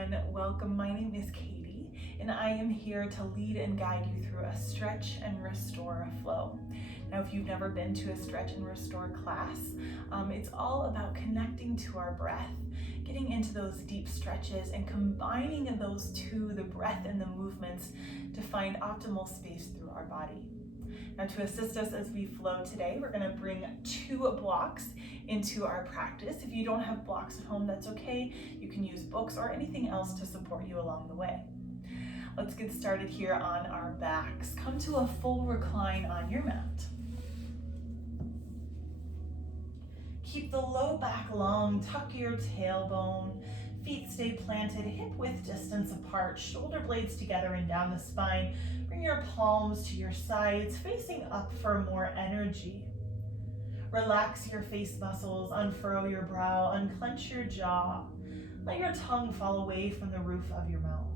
everyone. Welcome. My name is Katie, and I am here to lead and guide you through a stretch and restore flow. Now, if you've never been to a stretch and restore class, it's all about connecting to our breath, getting into those deep stretches and combining those two, the breath and the movements, to find optimal space through our body. Now, to assist us as we flow today, we're going to bring 2 blocks into our practice. If you don't have blocks at home, that's okay. You can use books or anything else to support you along the way. Let's get started here on our backs. Come to a full recline on your mat. Keep the low back long, tuck your tailbone, feet stay planted, hip width distance apart, shoulder blades together and down the spine. Bring your palms to your sides, facing up for more energy. Relax your face muscles, unfurrow your brow, unclench your jaw. Let your tongue fall away from the roof of your mouth.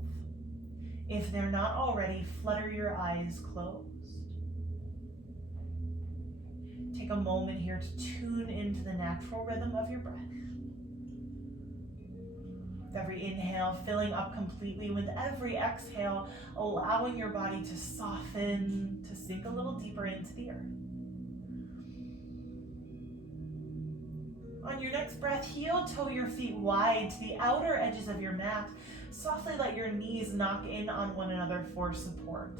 If they're not already, flutter your eyes closed. Take a moment here to tune into the natural rhythm of your breath. With every inhale, filling up completely. With every exhale, allowing your body to soften, to sink a little deeper into the earth. On your next breath, heel-toe your feet wide to the outer edges of your mat. Softly let your knees knock in on one another for support.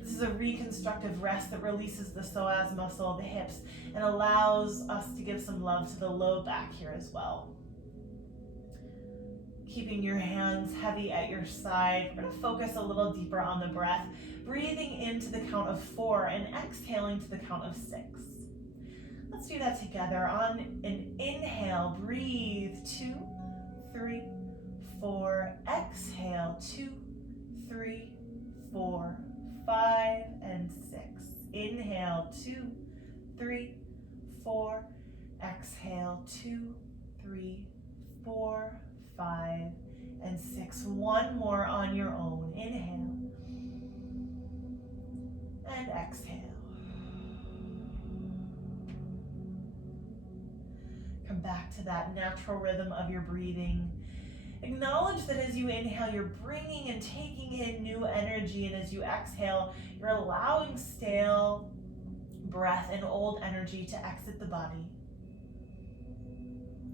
This is a reconstructive rest that releases the psoas muscle, the hips, and allows us to give some love to the low back here as well. Keeping your hands heavy at your side, we're going to focus a little deeper on the breath, breathing into the count of 4 and exhaling to the count of 6. Let's do that together. On an inhale, breathe 2, 3, 4. Exhale 2, 3, 4, 5, and 6. Inhale 2, 3, 4. Exhale 2, 3, 4, 5, and 6. One more on your own. Inhale and exhale. Come back to that natural rhythm of your breathing. Acknowledge that as you inhale, you're bringing and taking in new energy, and as you exhale, you're allowing stale breath and old energy to exit the body.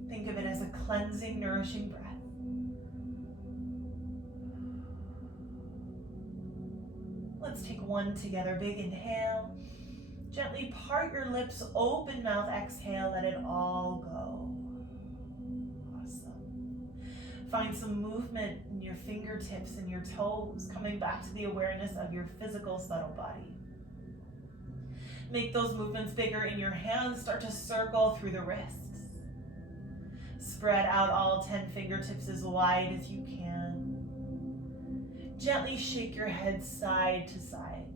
Think of it as a cleansing, nourishing breath. Let's take one together. Big inhale. Gently part your lips, open mouth, exhale, let it all go. Awesome. Find some movement in your fingertips and your toes, coming back to the awareness of your physical, subtle body. Make those movements bigger in your hands. Start to circle through the wrists. Spread out all 10 fingertips as wide as you can. Gently shake your head side to side.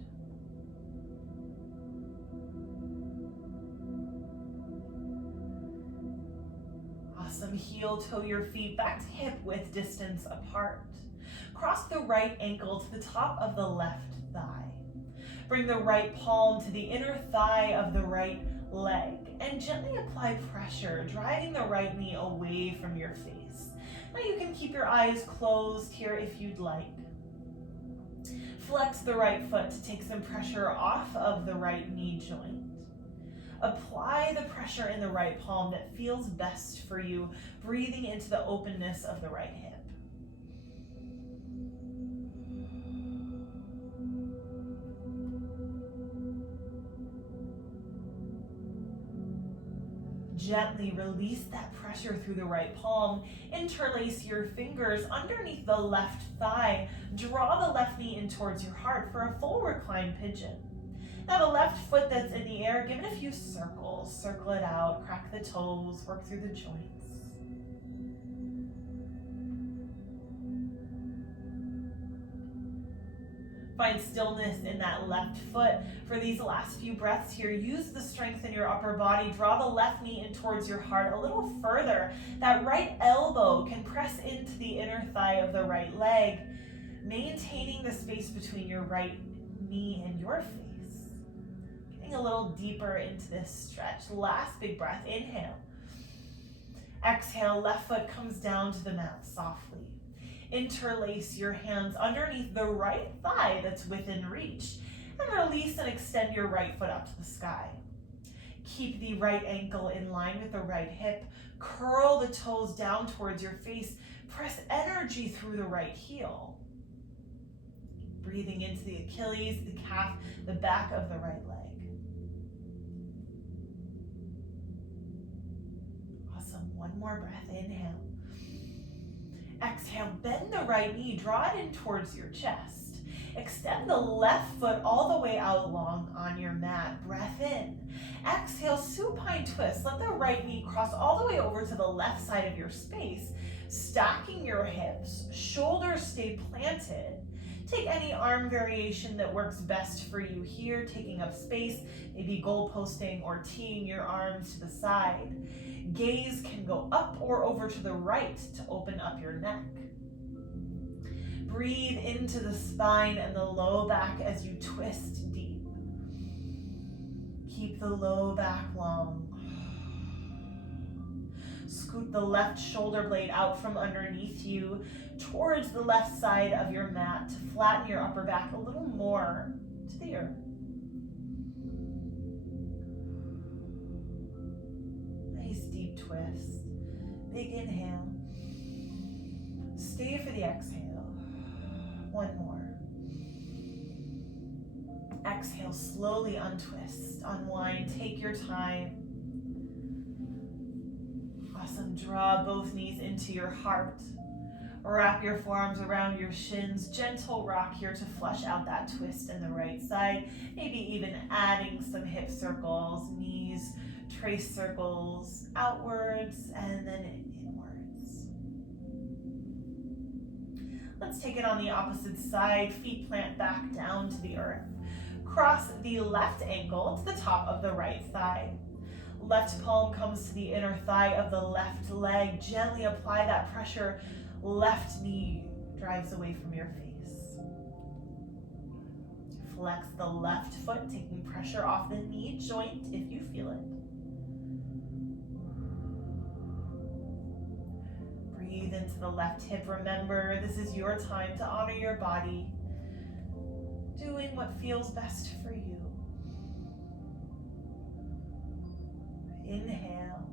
Awesome. Heel-toe your feet back to hip width distance apart. Cross the right ankle to the top of the left thigh. Bring the right palm to the inner thigh of the right leg and gently apply pressure, driving the right knee away from your face. Now you can keep your eyes closed here if you'd like. Flex the right foot to take some pressure off of the right knee joint. Apply the pressure in the right palm that feels best for you, breathing into the openness of the right hip. Gently release that pressure through the right palm. Interlace your fingers underneath the left thigh. Draw the left knee in towards your heart for a full reclined pigeon. Now the left foot that's in the air, give it a few circles. Circle it out, crack the toes, work through the joints. Find stillness in that left foot. For these last few breaths here, use the strength in your upper body. Draw the left knee in towards your heart a little further. That right elbow can press into the inner thigh of the right leg, maintaining the space between your right knee and your face. Getting a little deeper into this stretch. Last big breath, inhale. Exhale, left foot comes down to the mat softly. Interlace your hands underneath the right thigh that's within reach, and release and extend your right foot up to the sky. Keep the right ankle in line with the right hip. Curl the toes down towards your face. Press energy through the right heel. Breathing into the Achilles, the calf, the back of the right leg. Awesome. One more breath. Inhale. Exhale. Bend the right knee. Draw it in towards your chest. Extend the left foot all the way out long on your mat. Breath in. Exhale, supine twist. Let the right knee cross all the way over to the left side of your space, stacking your hips. Shoulders stay planted. Take any arm variation that works best for you here, taking up space, maybe goal posting or teeing your arms to the side. Gaze can go up or over to the right to open up your neck. Breathe into the spine and the low back as you twist deep. Keep the low back long. Scoot the left shoulder blade out from underneath you towards the left side of your mat to flatten your upper back a little more to the earth. Nice deep twist. Big inhale. Stay for the exhale. One more. Exhale, slowly untwist, unwind, take your time. Awesome, draw both knees into your heart. Wrap your forearms around your shins. Gentle rock here to flush out that twist in the right side. Maybe even adding some hip circles, knees, trace circles outwards and then inwards. Let's take it on the opposite side. Feet plant back down to the earth. Cross the left ankle to the top of the right thigh. Left palm comes to the inner thigh of the left leg. Gently apply that pressure. Left knee drives away from your face. Flex the left foot, taking pressure off the knee joint if you feel it. Breathe into the left hip. Remember, this is your time to honor your body, doing what feels best for you. Inhale.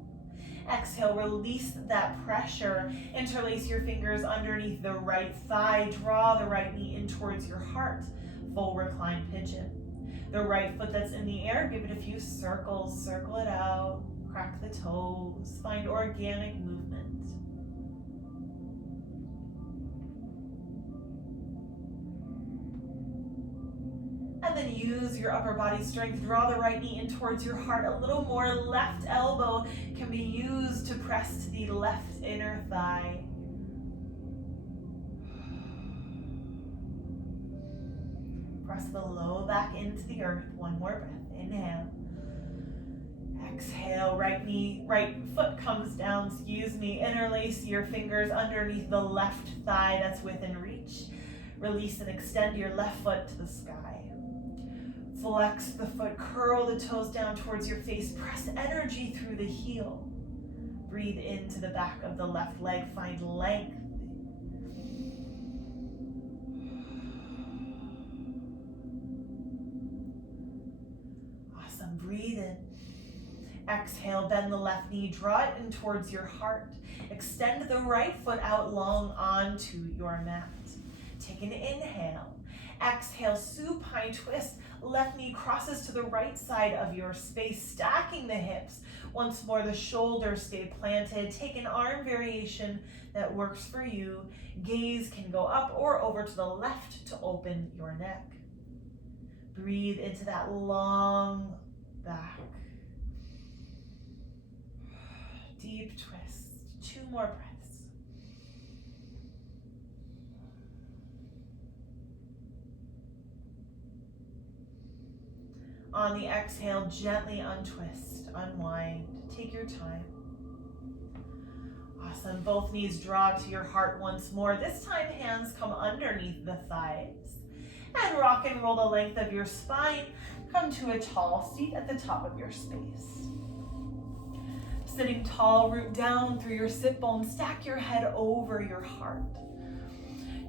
Exhale, release that pressure. Interlace your fingers underneath the right thigh. Draw the right knee in towards your heart. Full recline pigeon. The right foot that's in the air, give it a few circles. Circle it out. Crack the toes. Find organic movement. And then use your upper body strength. Draw the right knee in towards your heart a little more. Left elbow can be used to press to the left inner thigh. Press the low back into the earth. One more breath. Inhale. Exhale. Right foot comes down. Interlace your fingers underneath the left thigh that's within reach. Release and extend your left foot to the sky. Flex the foot, curl the toes down towards your face, press energy through the heel. Breathe into the back of the left leg, find length. Awesome, breathe in. Exhale, bend the left knee, draw it in towards your heart. Extend the right foot out long onto your mat. Take an inhale. Exhale, supine twist. Left knee crosses to the right side of your space, stacking the hips. Once more, the shoulders stay planted. Take an arm variation that works for you. Gaze can go up or over to the left to open your neck. Breathe into that long back. Deep twist. 2 more breaths. On the exhale, gently untwist, unwind. Take your time. Awesome. Both knees draw to your heart once more. This time, hands come underneath the thighs. And rock and roll the length of your spine. Come to a tall seat at the top of your space. Sitting tall, root down through your sit bones. Stack your head over your heart.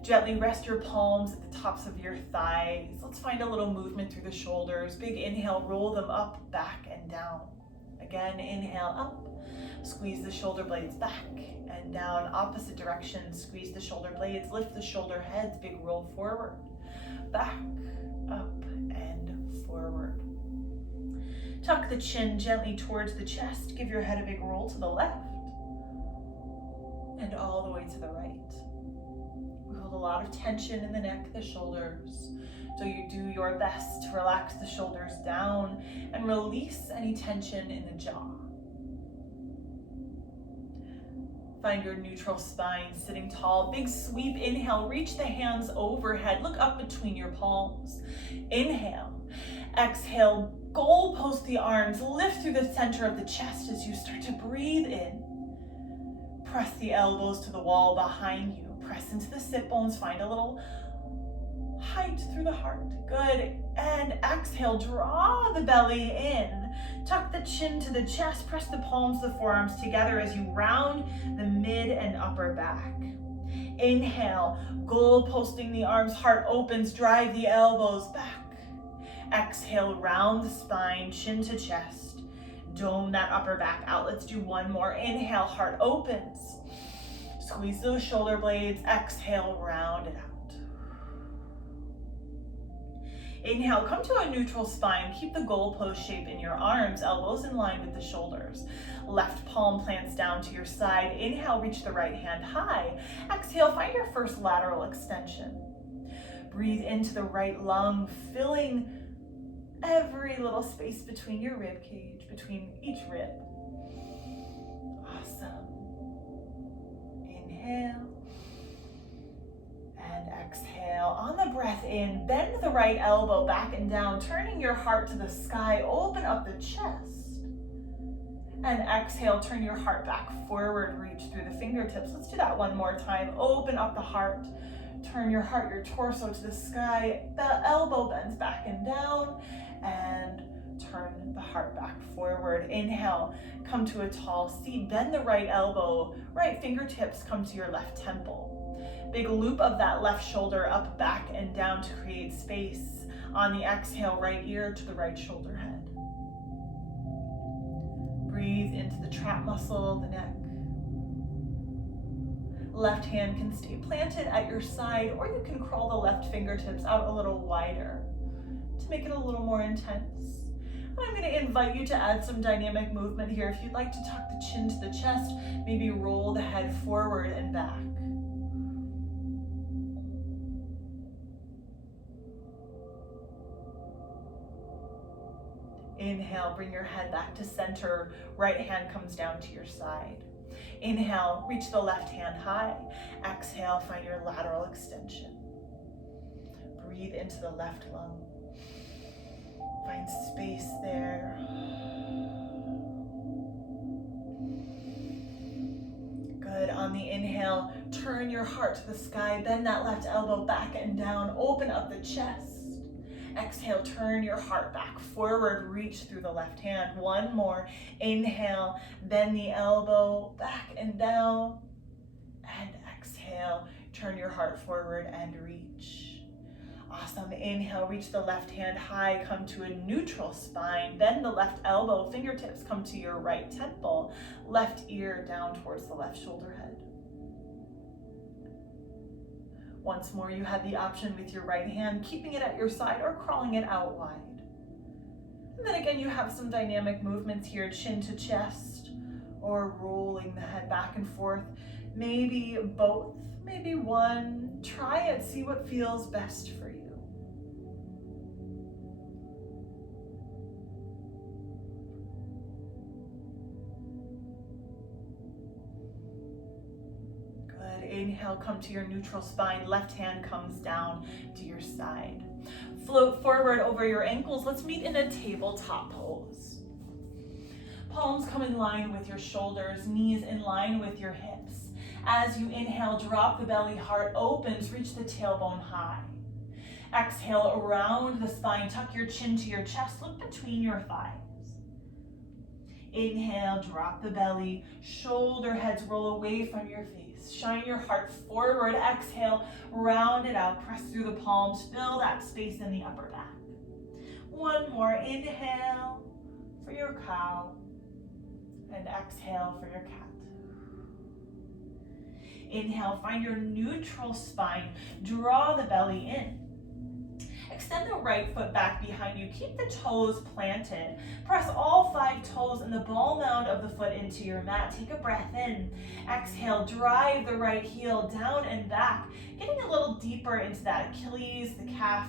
Gently rest your palms at the tops of your thighs. Let's find a little movement through the shoulders. Big inhale, roll them up, back, and down. Again, inhale up, squeeze the shoulder blades back and down. Opposite direction, squeeze the shoulder blades, lift the shoulder heads, big roll forward, back, up, and forward. Tuck the chin gently towards the chest. Give your head a big roll to the left and all the way to the right. We hold a lot of tension in the neck, the shoulders. So you do your best to relax the shoulders down and release any tension in the jaw. Find your neutral spine, sitting tall. Big sweep, inhale, reach the hands overhead. Look up between your palms. Inhale, exhale, goalpost the arms. Lift through the center of the chest as you start to breathe in. Press the elbows to the wall behind you. Press into the sit bones, find a little height through the heart. Good. And exhale, draw the belly in. Tuck the chin to the chest, press the palms, the forearms together as you round the mid and upper back. Inhale, goal posting the arms, heart opens, drive the elbows back. Exhale, round the spine, chin to chest. Dome that upper back out. Let's do one more. Inhale, heart opens. Squeeze those shoulder blades. Exhale, round it out. Inhale, come to a neutral spine. Keep the goalpost shape in your arms, elbows in line with the shoulders. Left palm plants down to your side. Inhale, reach the right hand high. Exhale, find your first lateral extension. Breathe into the right lung, filling every little space between your rib cage, between each rib. Awesome. Inhale and exhale. On the breath in, bend the right elbow back and down, turning your heart to the sky. Open up the chest. And exhale, turn your heart back forward, reach through the fingertips. Let's do that one more time. Open up the heart. Turn your heart, your torso to the sky. The elbow bends back and down. And turn the heart back forward. Inhale, come to a tall seat. Bend the right elbow, right fingertips come to your left temple. Big loop of that left shoulder up, back, and down to create space. On the exhale, right ear to the right shoulder head. Breathe into the trap muscle of the neck. Left hand can stay planted at your side, or you can crawl the left fingertips out a little wider to make it a little more intense. I'm going to invite you to add some dynamic movement here. If you'd like to tuck the chin to the chest, maybe roll the head forward and back. Inhale, bring your head back to center. Right hand comes down to your side. Inhale, reach the left hand high. Exhale, find your lateral extension. Breathe into the left lung. Find space there. Good. On the inhale, turn your heart to the sky. Bend that left elbow back and down. Open up the chest. Exhale, turn your heart back forward. Reach through the left hand. One more. Inhale, bend the elbow back and down. And exhale, turn your heart forward and reach. Awesome. Inhale, reach the left hand high, come to a neutral spine. Bend the left elbow, fingertips come to your right temple. Left ear down towards the left shoulder head. Once more, you have the option with your right hand, keeping it at your side or crawling it out wide. And then again, you have some dynamic movements here, chin to chest, or rolling the head back and forth. Maybe both, maybe one. Try it, see what feels best for you. Inhale, come to your neutral spine. Left hand comes down to your side. Float forward over your ankles. Let's meet in a tabletop pose. Palms come in line with your shoulders, knees in line with your hips. As you inhale, drop the belly, heart opens, reach the tailbone high. Exhale, around the spine, tuck your chin to your chest, look between your thighs. Inhale, drop the belly, shoulder heads roll away from your face. Shine your heart forward. Exhale, round it out. Press through the palms. Fill that space in the upper back. One more. Inhale for your cow. And exhale for your cat. Inhale, find your neutral spine. Draw the belly in. Extend the right foot back behind you. Keep the toes planted. Press all 5 toes and the ball mound of the foot into your mat. Take a breath in. Exhale, drive the right heel down and back, getting a little deeper into that Achilles, the calf,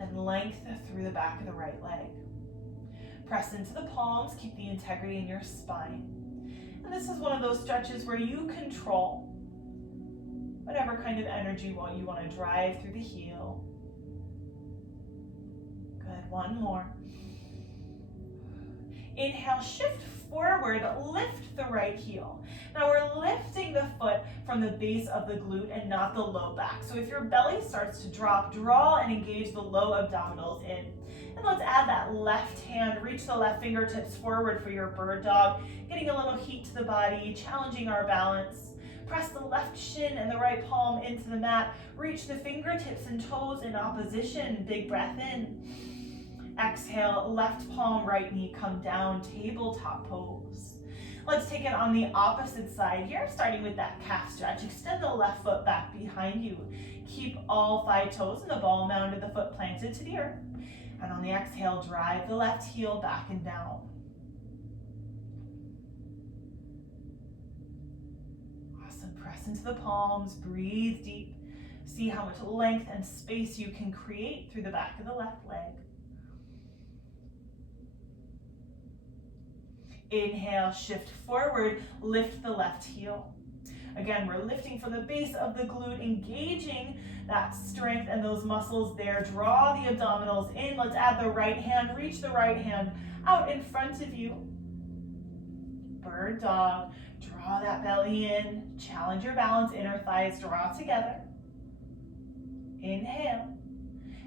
and length through the back of the right leg. Press into the palms. Keep the integrity in your spine. And this is one of those stretches where you control whatever kind of energy you want to drive through the heel. Good, one more. Inhale, shift forward, lift the right heel. Now we're lifting the foot from the base of the glute and not the low back. So if your belly starts to drop, draw and engage the low abdominals in. And let's add that left hand, reach the left fingertips forward for your bird dog, getting a little heat to the body, challenging our balance. Press the left shin and the right palm into the mat. Reach the fingertips and toes in opposition. Big breath in. Exhale, left palm, right knee, come down, tabletop pose. Let's take it on the opposite side here, starting with that calf stretch. Extend the left foot back behind you. Keep all 5 toes and the ball mound of the foot planted to the earth. And on the exhale, drive the left heel back and down. Press into the palms, breathe deep. See how much length and space you can create through the back of the left leg. Inhale, shift forward, lift the left heel. Again, we're lifting from the base of the glute, engaging that strength and those muscles there. Draw the abdominals in. Let's add the right hand, reach the right hand out in front of you. Bird dog. Draw that belly in, challenge your balance, inner thighs draw together. Inhale.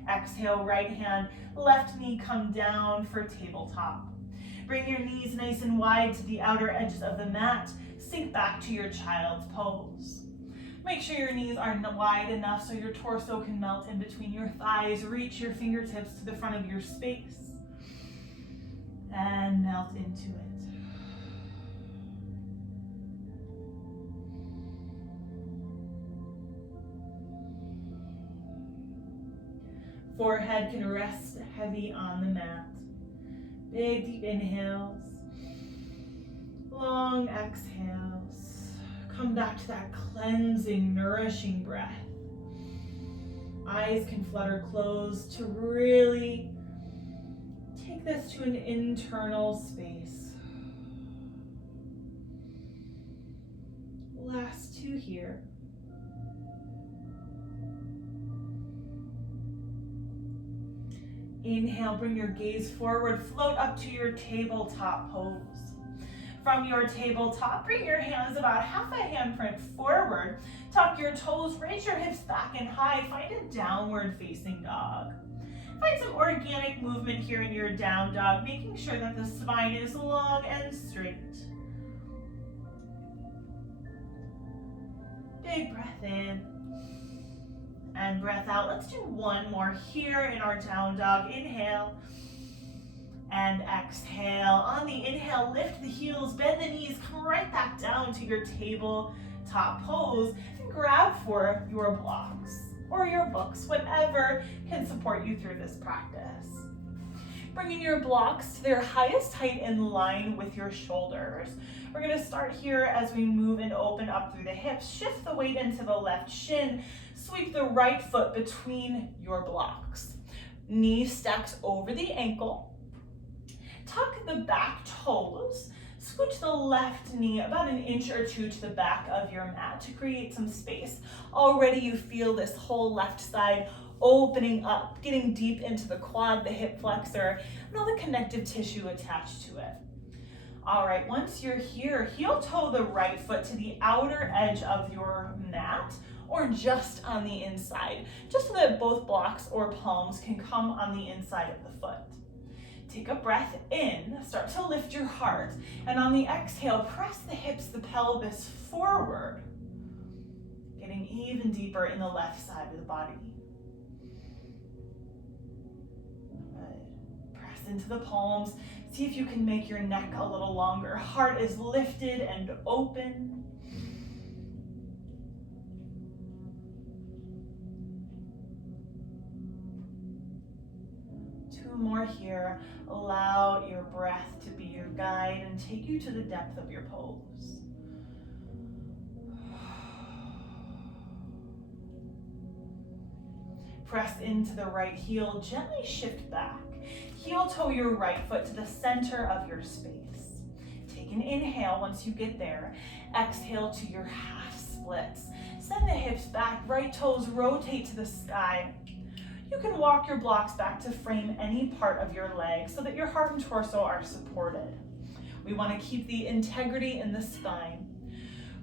Exhale, right hand, left knee come down for tabletop. Bring your knees nice and wide to the outer edges of the mat. Sink back to your child's pose. Make sure your knees are wide enough so your torso can melt in between your thighs. Reach your fingertips to the front of your space and melt into it. Forehead can rest heavy on the mat. Big deep inhales. Long exhales. Come back to that cleansing, nourishing breath. Eyes can flutter closed to really take this to an internal space. Last 2 here. Inhale, bring your gaze forward, float up to your tabletop pose. From your tabletop, bring your hands about half a handprint forward. Tuck your toes, raise your hips back and high. Find a downward facing dog. Find some organic movement here in your down dog, making sure that the spine is long and straight. Big breath in. And breath out. Let's do one more here in our down dog. Inhale and exhale. On the inhale, lift the heels, bend the knees, come right back down to your tabletop pose and grab for your blocks or your books, whatever can support you through this practice. Bringing your blocks to their highest height in line with your shoulders. We're going to start here as we move and open up through the hips. Shift the weight into the left shin. Sweep the right foot between your blocks. Knee stacks over the ankle. Tuck the back toes. Scooch the left knee about 1 inch or 2 to the back of your mat to create some space. Already you feel this whole left side opening up, getting deep into the quad, the hip flexor, and all the connective tissue attached to it. All right, once you're here, heel toe the right foot to the outer edge of your mat or just on the inside, just so that both blocks or palms can come on the inside of the foot. Take a breath in, start to lift your heart, and on the exhale, press the hips, the pelvis forward. getting even deeper in the left side of the body. Good. Press into the palms. See if you can make your neck a little longer. Heart is lifted and open. Two more here. Allow your breath to be your guide and take you to the depth of your pose. Press into the right heel, gently shift back. Heel toe your right foot to the center of your space. Take an inhale once you get there. Exhale to your half splits. Send the hips back, right toes rotate to the sky. You can walk your blocks back to frame any part of your leg so that your heart and torso are supported. We want to keep the integrity in the spine.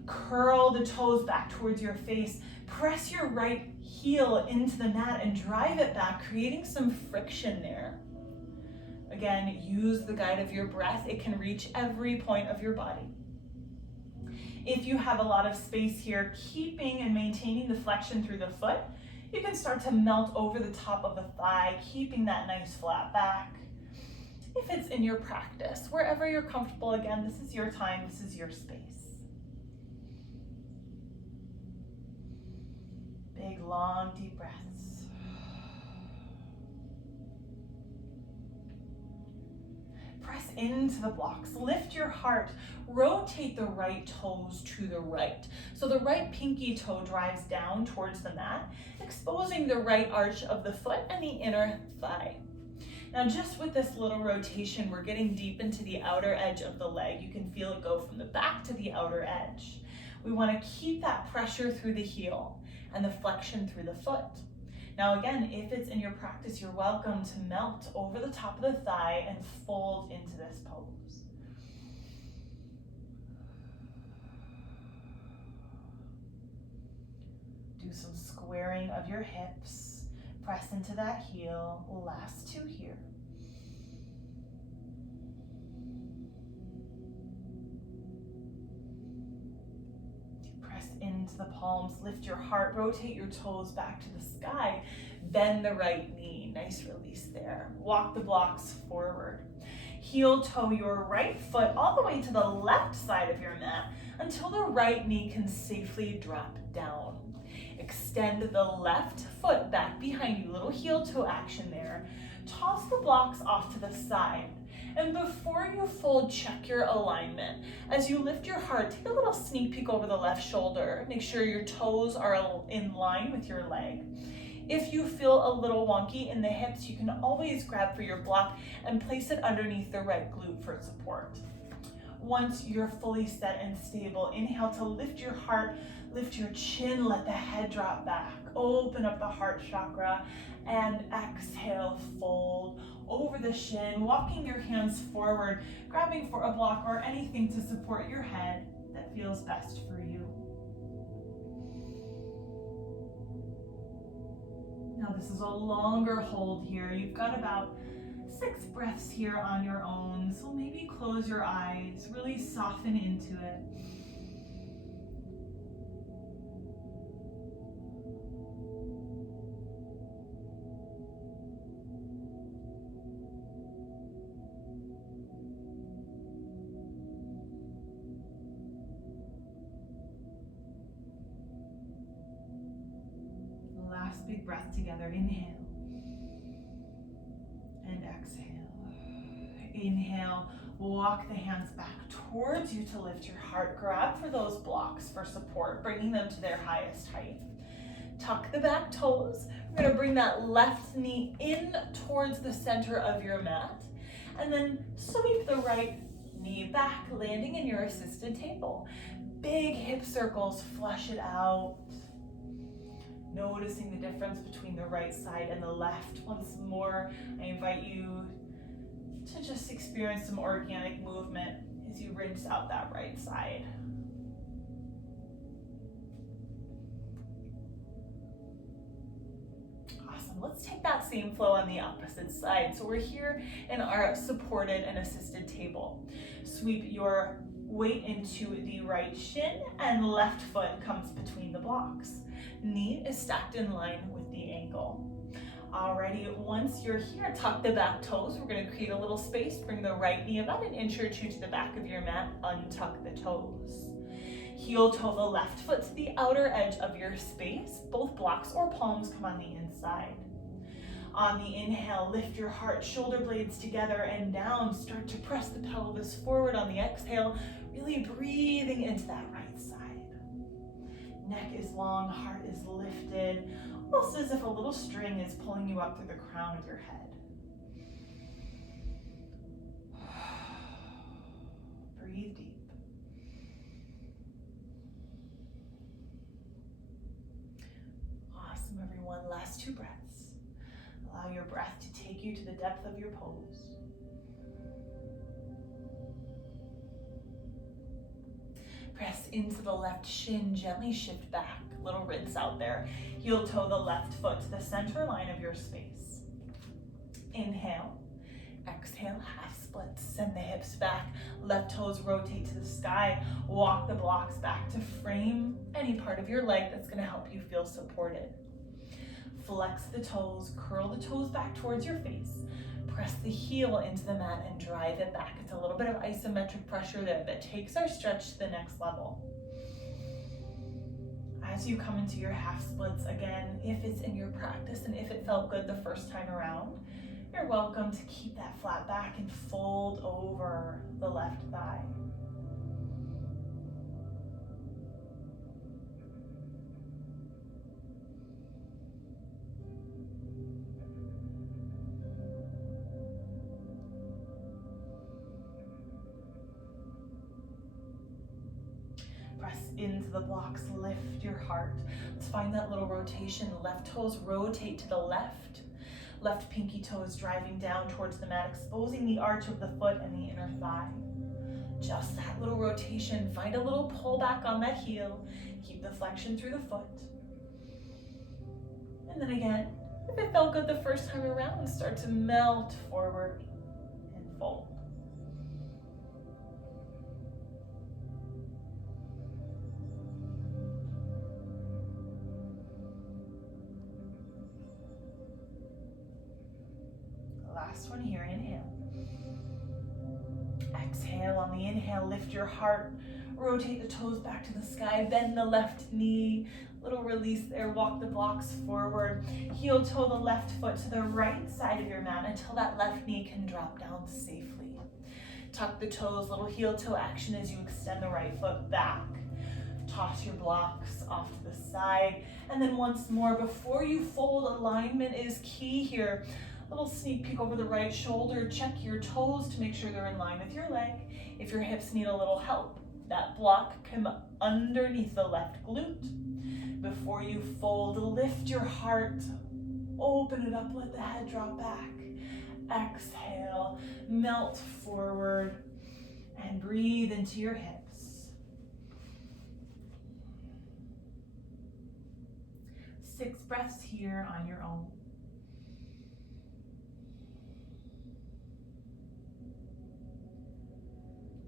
Curl the toes back towards your face. Press your right heel into the mat and drive it back, creating some friction there. Again, use the guide of your breath. It can reach every point of your body. If you have a lot of space here, keeping and maintaining the flexion through the foot, you can start to melt over the top of the thigh, keeping that nice flat back. If it's in your practice, wherever you're comfortable, again, this is your time, this is your space. Big, long, deep breaths. Press into the blocks. Lift your heart. Rotate the right toes to the right. So the right pinky toe drives down towards the mat, exposing the right arch of the foot and the inner thigh. Now just with this little rotation, we're getting deep into the outer edge of the leg. You can feel it go from the back to the outer edge. We want to keep that pressure through the heel and the flexion through the foot. Now again, if it's in your practice, you're welcome to melt over the top of the thigh and fold into this pose. Do some squaring of your hips. Press into that heel. Last two here. Into the palms, lift your heart, rotate your toes back to the sky, bend the right knee, nice release there. Walk the blocks forward. Heel toe your right foot all the way to the left side of your mat until the right knee can safely drop down. Extend the left foot back behind you, little heel toe action there. Toss the blocks off to the side. And before you fold, check your alignment. As you lift your heart, take a little sneak peek over the left shoulder. Make sure your toes are in line with your leg. If you feel a little wonky in the hips, you can always grab for your block and place it underneath the right glute for support. Once you're fully set and stable, inhale to lift your heart, lift your chin, let the head drop back. Open up the heart chakra and exhale, fold over the shin, walking your hands forward, grabbing for a block or anything to support your head that feels best for you. Now this is a longer hold here. You've got about 6 breaths here on your own, so maybe close your eyes, really soften into it. Last big breath together. Inhale and exhale. Inhale, walk the hands back towards you to lift your heart. Grab for those blocks for support, bringing them to their highest height. Tuck the back toes. We're gonna bring that left knee in towards the center of your mat, and then sweep the right knee back, landing in your assisted table. Big hip circles, flush it out. Noticing the difference between the right side and the left. Once more, I invite you to just experience some organic movement as you rinse out that right side. Awesome. Let's take that same flow on the opposite side. So we're here in our supported and assisted table. Sweep your Weight into the right shin and left foot comes between the blocks. Knee is stacked in line with the ankle. Alrighty, once you're here, tuck the back toes. We're gonna create a little space. Bring the right knee about an inch or two to the back of your mat. Untuck the toes. Heel toe the left foot to the outer edge of your space. Both blocks or palms come on the inside. On the inhale, lift your heart, shoulder blades together and down. Start to press the pelvis forward on the exhale, really breathing into that right side. Neck is long, heart is lifted, almost as if a little string is pulling you up through the crown of your head. Breathe deep. Awesome, everyone. Last 2 breaths. Allow your breath to take you to the depth of your pose. Press into the left shin, gently shift back. Little rinse out there. Heel toe the left foot to the center line of your space. Inhale, exhale, half split. Send the hips back. Left toes rotate to the sky. Walk the blocks back to frame any part of your leg that's going to help you feel supported. Flex the toes, curl the toes back towards your face. Press the heel into the mat and drive it back. It's a little bit of isometric pressure there that takes our stretch to the next level. As you come into your half splits, again, if it's in your practice and if it felt good the first time around, you're welcome to keep that flat back and fold over the left thigh. Press into the blocks, lift your heart. Let's find that little rotation. Left toes rotate to the left. Left pinky toes driving down towards the mat, exposing the arch of the foot and the inner thigh. Just that little rotation. Find a little pull back on that heel. Keep the flexion through the foot. And then again, if it felt good the first time around, start to melt forward and fold. Last one here, inhale. Exhale, on the inhale, lift your heart, rotate the toes back to the sky, bend the left knee, little release there, walk the blocks forward, heel toe the left foot to the right side of your mat until that left knee can drop down safely. Tuck the toes, little heel toe action as you extend the right foot back. Toss your blocks off to the side, and then once more, before you fold, alignment is key here. Little sneak peek over the right shoulder, check your toes to make sure they're in line with your leg. If your hips need a little help, that block come underneath the left glute. Before you fold, lift your heart, open it up, let the head drop back. Exhale, melt forward, and breathe into your hips. 6 breaths here on your own.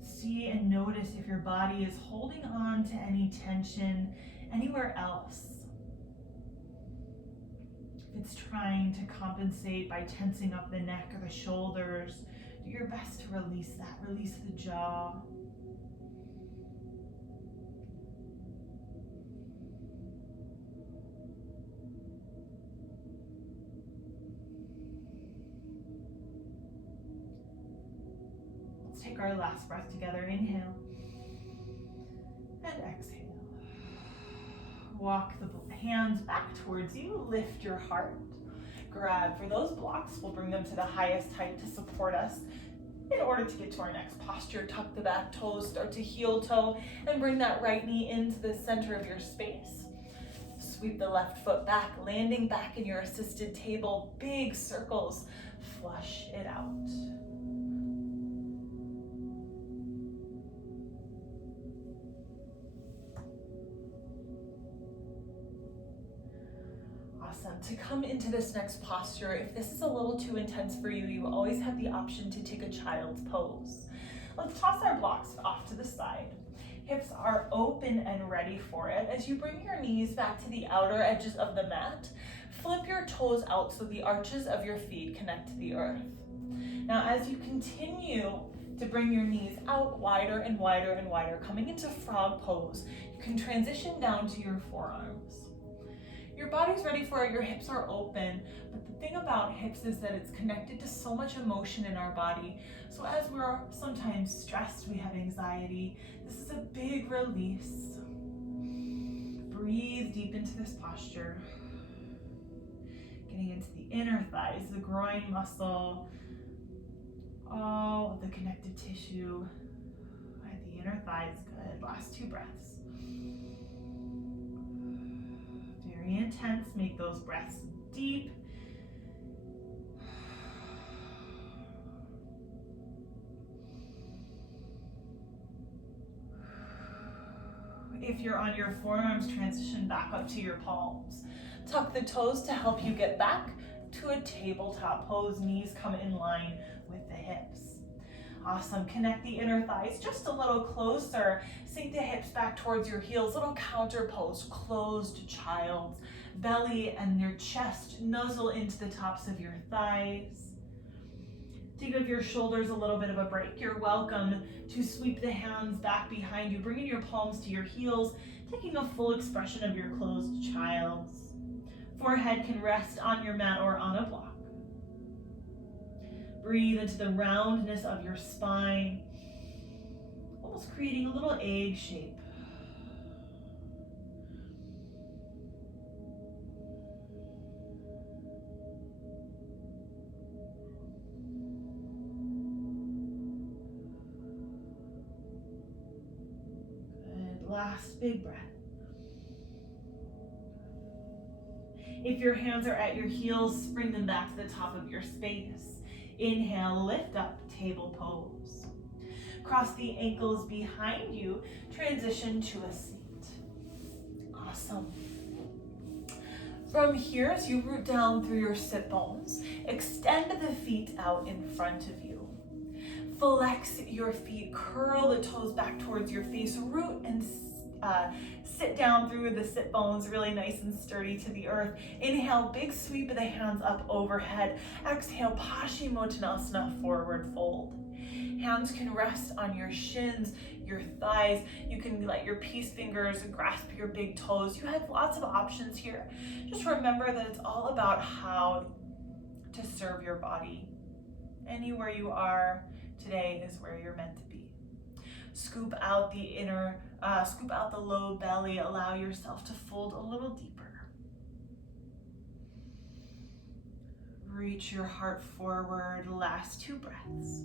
See and notice if your body is holding on to any tension anywhere else. If it's trying to compensate by tensing up the neck or the shoulders, do your best to release that. Release the jaw. Take our last breath together. Inhale and exhale. Walk the hands back towards you. Lift your heart. Grab for those blocks. We'll bring them to the highest height to support us. In order to get to our next posture, tuck the back toes, start to heel toe, and bring that right knee into the center of your space. Sweep the left foot back, landing back in your assisted table. Big circles. Flush it out. To come into this next posture, if this is a little too intense for you, you always have the option to take a child's pose. Let's toss our blocks off to the side. Hips are open and ready for it. As you bring your knees back to the outer edges of the mat, flip your toes out so the arches of your feet connect to the earth. Now, as you continue to bring your knees out wider and wider and wider, coming into frog pose, you can transition down to your forearms. Your body's ready for it, your hips are open, but the thing about hips is that it's connected to so much emotion in our body. So as we're sometimes stressed, we have anxiety, this is a big release. Breathe deep into this posture. Getting into the inner thighs, the groin muscle, all of the connective tissue at the inner thighs. Good. Last 2 breaths. Very intense. Make those breaths deep. If you're on your forearms, transition back up to your palms. Tuck the toes to help you get back to a tabletop pose. Knees come in line with the hips. Awesome. Connect the inner thighs just a little closer. Sink the hips back towards your heels. Little counter pose, closed child's. Belly and your chest nuzzle into the tops of your thighs. To give your shoulders a little bit of a break, you're welcome to sweep the hands back behind you, bringing your palms to your heels, taking a full expression of your closed child's. Forehead can rest on your mat or on a block. Breathe into the roundness of your spine, almost creating a little egg shape. Good. Last big breath. If your hands are at your heels, bring them back to the top of your space. Inhale, lift up, table pose. Cross the ankles behind you, transition to a seat. Awesome. From here, as you root down through your sit bones, extend the feet out in front of you. Flex your feet, curl the toes back towards your face, root and sit down through the sit bones, really nice and sturdy to the earth. Inhale, big sweep of the hands up overhead. Exhale, Paschimottanasana, forward fold. Hands can rest on your shins, your thighs. You can let your peace fingers grasp your big toes. You have lots of options here. Just remember that it's all about how to serve your body. Anywhere you are today is where you're meant to be. Scoop out the low belly. Allow yourself to fold a little deeper. Reach your heart forward. Last 2 breaths.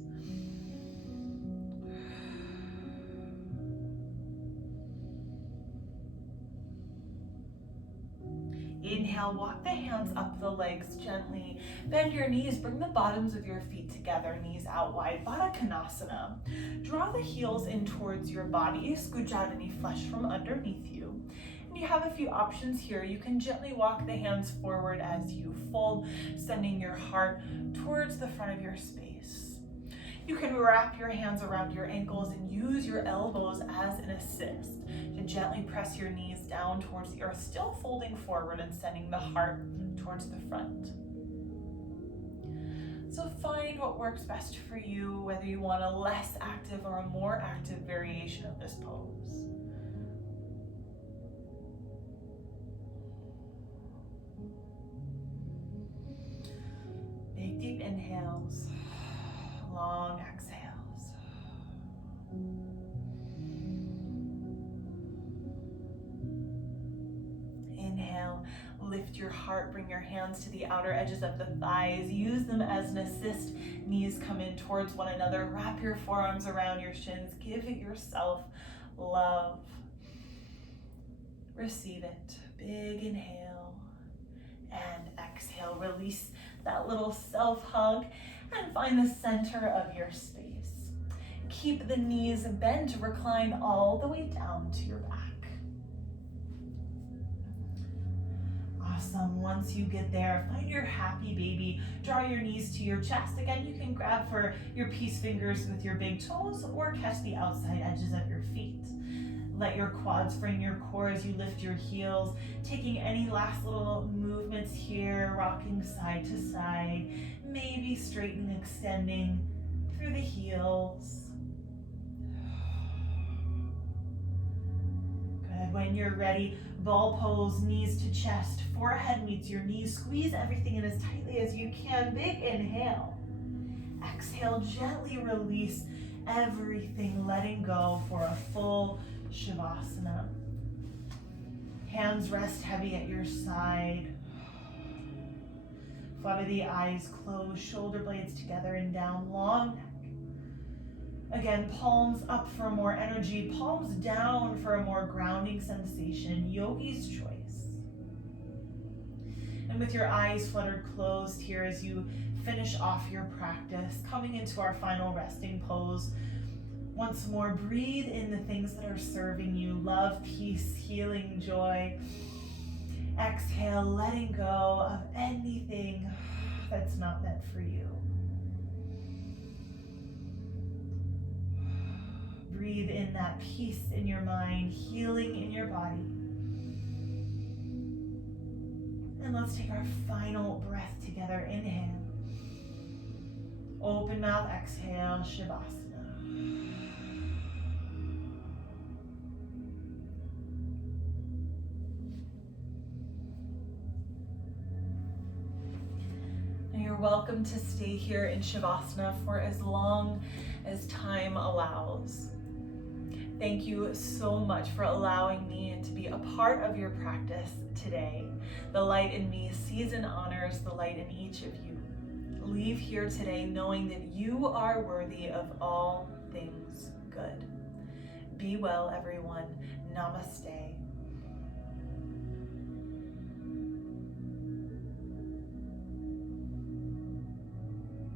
Inhale, walk the hands up the legs gently. Bend your knees, bring the bottoms of your feet together, knees out wide, Baddha Konasana. Draw the heels in towards your body, scooch out any flesh from underneath you. And you have a few options here. You can gently walk the hands forward as you fold, sending your heart towards the front of your space. You can wrap your hands around your ankles and use your elbows as an assist to gently press your knees down towards the earth, still folding forward and sending the heart towards the front. So find what works best for you, whether you want a less active or a more active variation of this pose. Big deep inhales, long exhales. Inhale, lift your heart, bring your hands to the outer edges of the thighs. Use them as an assist. Knees come in towards one another. Wrap your forearms around your shins. Give yourself love. Receive it. Big inhale and exhale. Release that little self-hug and find the center of your space. Keep the knees bent, recline all the way down to your back. Awesome. Once you get there, find your happy baby. Draw your knees to your chest. Again, you can grab for your peace fingers with your big toes or catch the outside edges of your feet. Let your quads bring your core as you lift your heels, taking any last little movements here, rocking side to side, maybe straightening, extending through the heels. Good. When you're ready, ball pose, knees to chest, forehead meets your knees. Squeeze everything in as tightly as you can. Big inhale. Exhale, gently release everything, letting go for a full Shavasana. Hands rest heavy at your side. Flutter the eyes closed, shoulder blades together and down, long neck. Again, palms up for more energy, palms down for a more grounding sensation, yogi's choice. And with your eyes fluttered closed here as you finish off your practice, coming into our final resting pose. Once more, breathe in the things that are serving you, love, peace, healing, joy. Exhale, letting go of anything that's not meant for you. Breathe in that peace in your mind, healing in your body. And let's take our final breath together. Inhale. Open mouth, exhale, Shavasana. You're welcome to stay here in Shavasana for as long as time allows. Thank you so much for allowing me to be a part of your practice today. The light in me sees and honors the light in each of you. Leave here today knowing that you are worthy of all things good. Be well, everyone. Namaste.